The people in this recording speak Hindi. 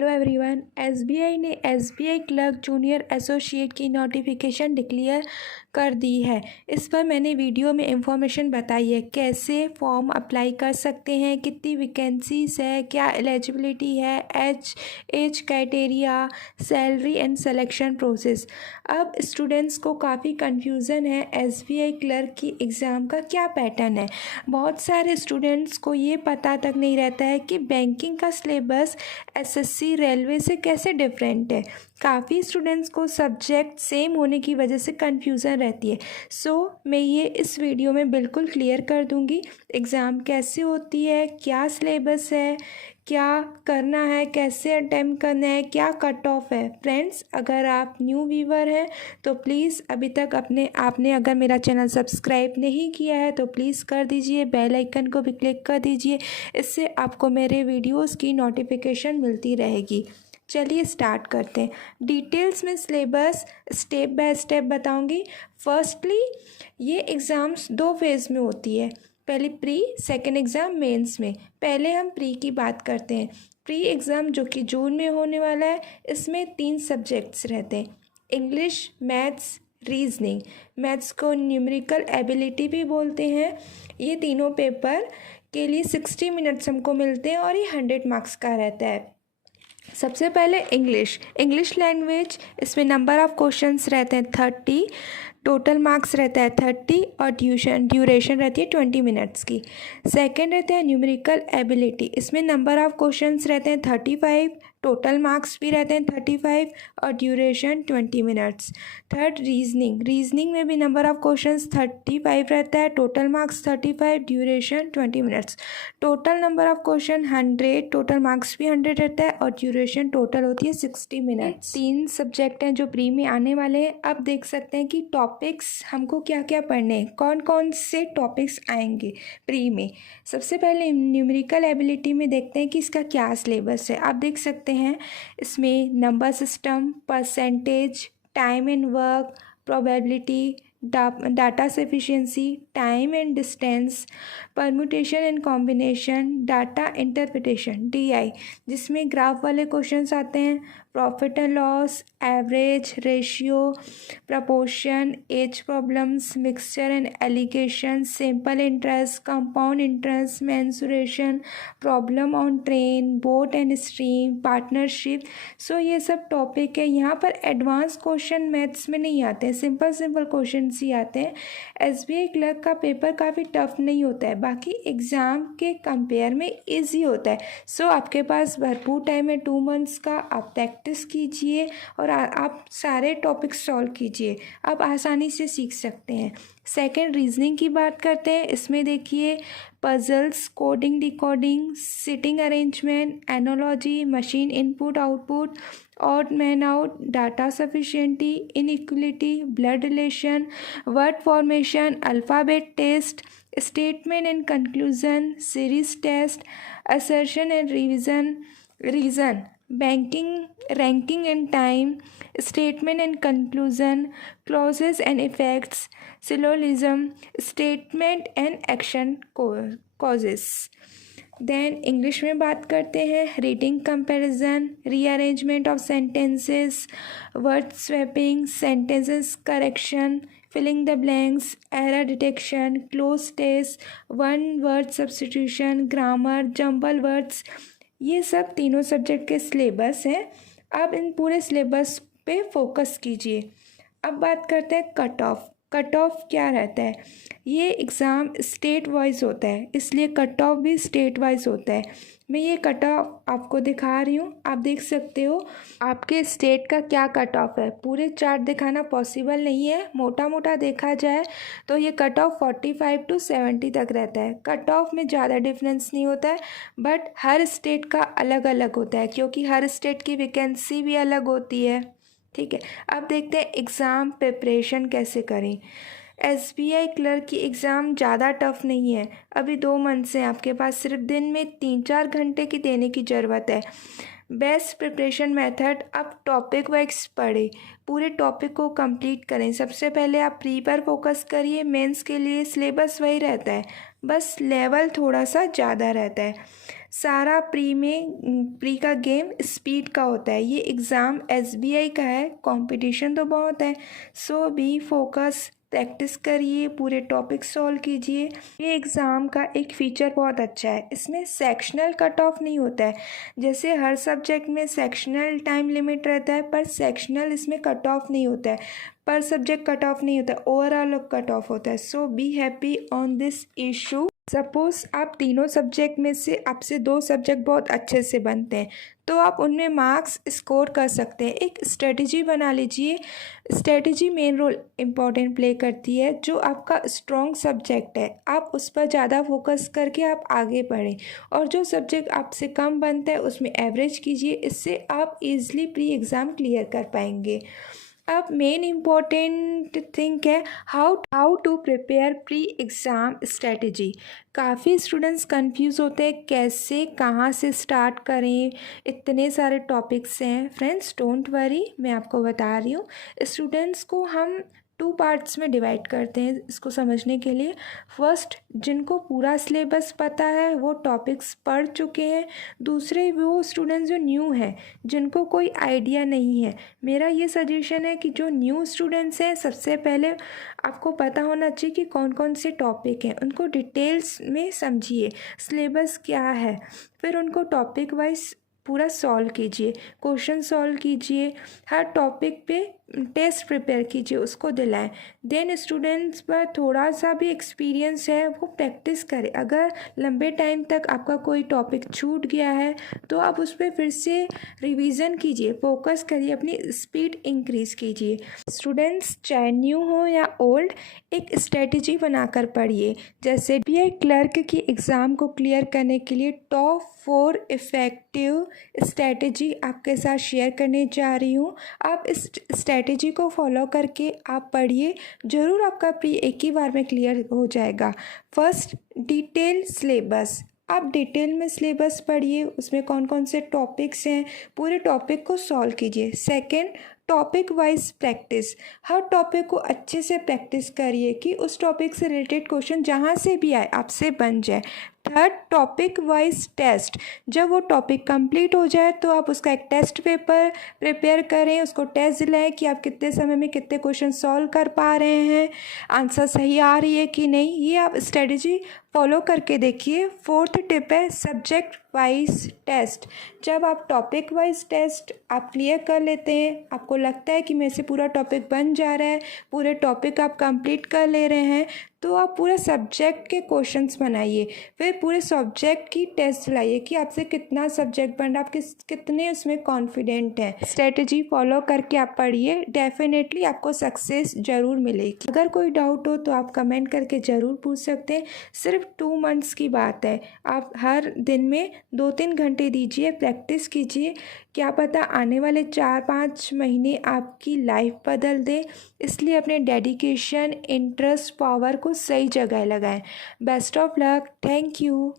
Hello everyone. एसबीआई ने एसबीआई क्लर्क जूनियर एसोसिएट की नोटिफिकेशन डिक्लेयर कर दी है। इस पर मैंने वीडियो में इंफॉर्मेशन बताई है, कैसे फॉर्म अप्लाई कर सकते हैं, कितनी वैकेंसीज है, क्या एलिजिबिलिटी है, age criteria, salary and selection process. अब स्टूडेंट्स को काफ़ी कन्फ्यूज़न है एसबीआई क्लर्क की एग्ज़ाम का क्या पैटर्न है। बहुत सारे स्टूडेंट्स को ये पता तक नहीं रहता है कि बैंकिंग का सिलेबस एसएससी रेलवे से कैसे डिफरेंट है। काफ़ी स्टूडेंट्स को सब्जेक्ट सेम होने की वजह से कन्फ्यूज़न रहती है। मैं ये इस वीडियो में बिल्कुल क्लियर कर दूंगी एग्ज़ाम कैसे होती है, क्या सिलेबस है, क्या करना है, कैसे अटेम्प्ट करना है, क्या कट ऑफ है। फ्रेंड्स, अगर आप न्यू व्यूवर हैं तो प्लीज़ अभी तक आपने अगर मेरा चैनल सब्सक्राइब नहीं किया है तो प्लीज़ कर दीजिए, बेल आइकन को भी क्लिक कर दीजिए। इससे आपको मेरे वीडियोस की नोटिफिकेशन मिलती रहेगी। चलिए स्टार्ट करते हैं। डिटेल्स में सिलेबस स्टेप बाय स्टेप बताऊंगी। फर्स्टली, ये एग्ज़ाम्स 2 फेज़ में होती है, पहले प्री, सेकेंड एग्ज़ाम मेंस में। पहले हम प्री की बात करते हैं। प्री एग्ज़ाम जो कि जून में होने वाला है, इसमें 3 सब्जेक्ट्स रहते हैं, इंग्लिश, मैथ्स, रीजनिंग। मैथ्स को न्यूमेरिकल एबिलिटी भी बोलते हैं। ये तीनों पेपर के लिए 60 मिनट्स हमको मिलते हैं और ये 100 मार्क्स का रहता है। सबसे पहले इंग्लिश लैंग्वेज, इसमें नंबर ऑफ़ क्वेश्चंस रहते हैं 30, टोटल मार्क्स रहता है 30 और ड्यूरेशन रहती है 20 मिनट्स की। सेकंड रहता है न्यूमेरिकल एबिलिटी, इसमें नंबर ऑफ़ क्वेश्चंस रहते हैं 35, टोटल मार्क्स भी रहते हैं 35 और ड्यूरेशन 20 मिनट्स। थर्ड रीजनिंग में भी नंबर ऑफ़ क्वेश्चंस 35 रहता है, total marks 35, duration 20 minutes. Total number of question 100, total marks भी 100 रहता है और ड्यूरेशन टोटल होती है 60 मिनट्स। 3 सब्जेक्ट हैं जो प्री में आने वाले हैं। अब देख सकते हैं कि टॉपिक्स हमको क्या क्या पढ़ने हैं, कौन कौन से टॉपिक्स आएंगे प्री में। सबसे पहले न्यूमेरिकल एबिलिटी में देखते हैं कि इसका क्या सिलेबस है। आप देख सकते हैं इसमें number system, percentage, time and work, probability, data sufficiency, time and distance, permutation and combination, data interpretation DI, जिसमें ग्राफ वाले क्वेश्चंस आते हैं, profit and loss, average, ratio, proportion, age problems, mixture and alligation, simple interest, compound interest, mensuration, problem on train, boat and stream, partnership. ये सब टॉपिक है। यहाँ पर एडवांस क्वेश्चन मैथ्स में नहीं आते हैं, सिंपल क्वेश्चन ही आते हैं। एसबीआई क्लर्क का पेपर काफ़ी टफ नहीं होता है, बाकी एग्ज़ाम के कंपेयर में इजी होता है। आपके पास भरपूर टाइम है 2 मंथ्स का। आप प्रैक्टिस कीजिए और आप सारे टॉपिक सॉल्व कीजिए, आप आसानी से सीख सकते हैं। सेकंड, रीजनिंग की बात करते हैं। इसमें देखिए puzzles, coding, decoding, sitting arrangement, analogy, machine input output, odd man out, data sufficiency, inequality, blood relation, word formation, alphabet test, statement and conclusion, series test, assertion and reason, banking, ranking and time, statement and conclusion, clauses and effects, syllogism, statement and action causes. Then English में बात करते हैं, reading comparison, rearrangement of sentences, word swapping, sentences correction, filling the blanks, error detection, cloze test, one word substitution, grammar, jumble words. ये सब तीनों सब्जेक्ट के सिलेबस हैं। अब इन पूरे सिलेबस पे फोकस कीजिए। अब बात करते हैं कट ऑफ क्या रहता है। ये एग्ज़ाम स्टेट वाइज होता है, इसलिए कट ऑफ भी स्टेट वाइज होता है। मैं ये कट ऑफ आपको दिखा रही हूँ, आप देख सकते हो आपके स्टेट का क्या कट ऑफ है। पूरे चार्ट दिखाना पॉसिबल नहीं है, मोटा मोटा देखा जाए तो ये कट ऑफ 45 to 70 तक रहता है। कट ऑफ में ज़्यादा डिफरेंस नहीं होता है, बट हर स्टेट का अलग अलग होता है, क्योंकि हर स्टेट की वैकेंसी भी अलग होती है। ठीक है, अब देखते हैं एग्ज़ाम प्रिपरेशन कैसे करें। एसबीआई क्लर्क की एग्ज़ाम ज़्यादा टफ नहीं है। अभी 2 मंथ से आपके पास सिर्फ दिन में 3-4 घंटे की देने की ज़रूरत है। बेस्ट प्रिपरेशन मेथड, अब टॉपिक वाइज पढ़ें, पूरे टॉपिक को कंप्लीट करें। सबसे पहले आप प्री पर फोकस करिए। मेंस के लिए सिलेबस वही रहता है, बस लेवल थोड़ा सा ज़्यादा रहता है। सारा प्री का गेम स्पीड का होता है। ये एग्ज़ाम एसबीआई का है, कंपटीशन तो बहुत है, सो बी फोकस, प्रैक्टिस करिए, पूरे टॉपिक सॉल्व कीजिए। ये एग्ज़ाम का एक फ़ीचर बहुत अच्छा है, इसमें सेक्शनल कट ऑफ नहीं होता है। जैसे हर सब्जेक्ट में सेक्शनल टाइम लिमिट रहता है, पर सेक्शनल इसमें कट ऑफ नहीं होता है, पर सब्जेक्ट कट ऑफ नहीं होता है, ओवरऑल कट ऑफ होता है। So be happy on this issue. Suppose आप तीनों सब्जेक्ट में से आपसे 2 सब्जेक्ट बहुत अच्छे से बनते हैं, तो आप उनमें मार्क्स स्कोर कर सकते हैं। एक स्ट्रेटजी बना लीजिए। Strategy main role important play करती है। जो आपका स्ट्रॉन्ग सब्जेक्ट है, आप उस पर ज़्यादा फोकस करके आप आगे बढ़ें, और जो सब्जेक्ट आपसे कम बनता है उसमें एवरेज कीजिए। इससे आप इजीली प्री एग्ज़ाम क्लियर कर पाएंगे। अब मेन इम्पॉर्टेंट थिंग है how to prepare pre exam strategy. काफ़ी स्टूडेंट्स कंफ्यूज होते हैं कैसे कहाँ से स्टार्ट करें, इतने सारे टॉपिक्स हैं। फ्रेंड्स डोंट वरी, मैं आपको बता रही हूँ। स्टूडेंट्स को हम 2 पार्ट्स में डिवाइड करते हैं इसको समझने के लिए। फर्स्ट, जिनको पूरा सिलेबस पता है, वो टॉपिक्स पढ़ चुके हैं। दूसरे, वो स्टूडेंट्स जो न्यू हैं, जिनको कोई आइडिया नहीं है। मेरा ये सजेशन है कि जो न्यू स्टूडेंट्स हैं, सबसे पहले आपको पता होना चाहिए कि कौन कौन से टॉपिक हैं, उनको डिटेल्स में समझिए, सिलेबस क्या है। फिर उनको टॉपिक वाइज पूरा सॉल्व कीजिए, क्वेश्चन सॉल्व कीजिए, हर टॉपिक पे टेस्ट प्रिपेयर कीजिए, उसको दिलाएं। देन स्टूडेंट्स पर थोड़ा सा भी एक्सपीरियंस है, वो प्रैक्टिस करें। अगर लंबे टाइम तक आपका कोई टॉपिक छूट गया है, तो आप उस पर फिर से रिवीजन कीजिए, फोकस करिए, अपनी स्पीड इंक्रीज़ कीजिए। स्टूडेंट्स चाहे न्यू हो या ओल्ड, एक स्ट्रेटजी बनाकर पढ़िए। जैसे एसबीआई क्लर्क की एग्ज़ाम को क्लियर करने के लिए टॉप 4 इफ़ेक्टिव स्ट्रेटजी आपके साथ शेयर करने जा रही हूँ। आप इस स्ट्रेटजी को फॉलो करके आप पढ़िए, ज़रूर आपका प्री एक ही बार में क्लियर हो जाएगा। First, detail syllabus. आप डिटेल में सिलेबस पढ़िए, उसमें कौन कौन से टॉपिक्स हैं, पूरे टॉपिक को सॉल्व कीजिए। Second, topic wise practice. हर टॉपिक को अच्छे से प्रैक्टिस करिए कि उस टॉपिक से रिलेटेड क्वेश्चन जहाँ से भी आए आपसे बन जाए। Third, topic wise test. जब वो टॉपिक कंप्लीट हो जाए तो आप उसका एक टेस्ट पेपर प्रिपेयर करें, उसको टेस्ट दिलाएं कि आप कितने समय में कितने क्वेश्चन सॉल्व कर पा रहे हैं, आंसर सही आ रही है कि नहीं। ये आप स्ट्रेटजी फॉलो करके देखिए। फोर्थ टिप है सब्जेक्ट वाइज टेस्ट। जब आप टॉपिक वाइज टेस्ट आप क्लियर कर लेते हैं, आपको लगता है कि मेरे से पूरा टॉपिक बन जा रहा है, पूरे टॉपिक आप कंप्लीट कर ले रहे हैं, तो आप पूरे सब्जेक्ट के क्वेश्चंस बनाइए। फिर पूरे सब्जेक्ट की टेस्ट लाइए कि आपसे कितना सब्जेक्ट बन रहा है, आप कितने उसमें कॉन्फिडेंट हैं। स्ट्रेटजी फॉलो करके आप पढ़िए, डेफिनेटली आपको सक्सेस ज़रूर मिलेगी। अगर कोई डाउट हो तो आप कमेंट करके ज़रूर पूछ सकते हैं। सिर्फ 2 मंथ्स की बात है, आप हर दिन में 2-3 घंटे दीजिए, प्रैक्टिस कीजिए। क्या पता आने वाले 4-5 महीने आपकी लाइफ बदल दे। इसलिए अपने डेडिकेशन, इंटरेस्ट, पावर को सही जगह लगाएं। Best of luck. Thank you.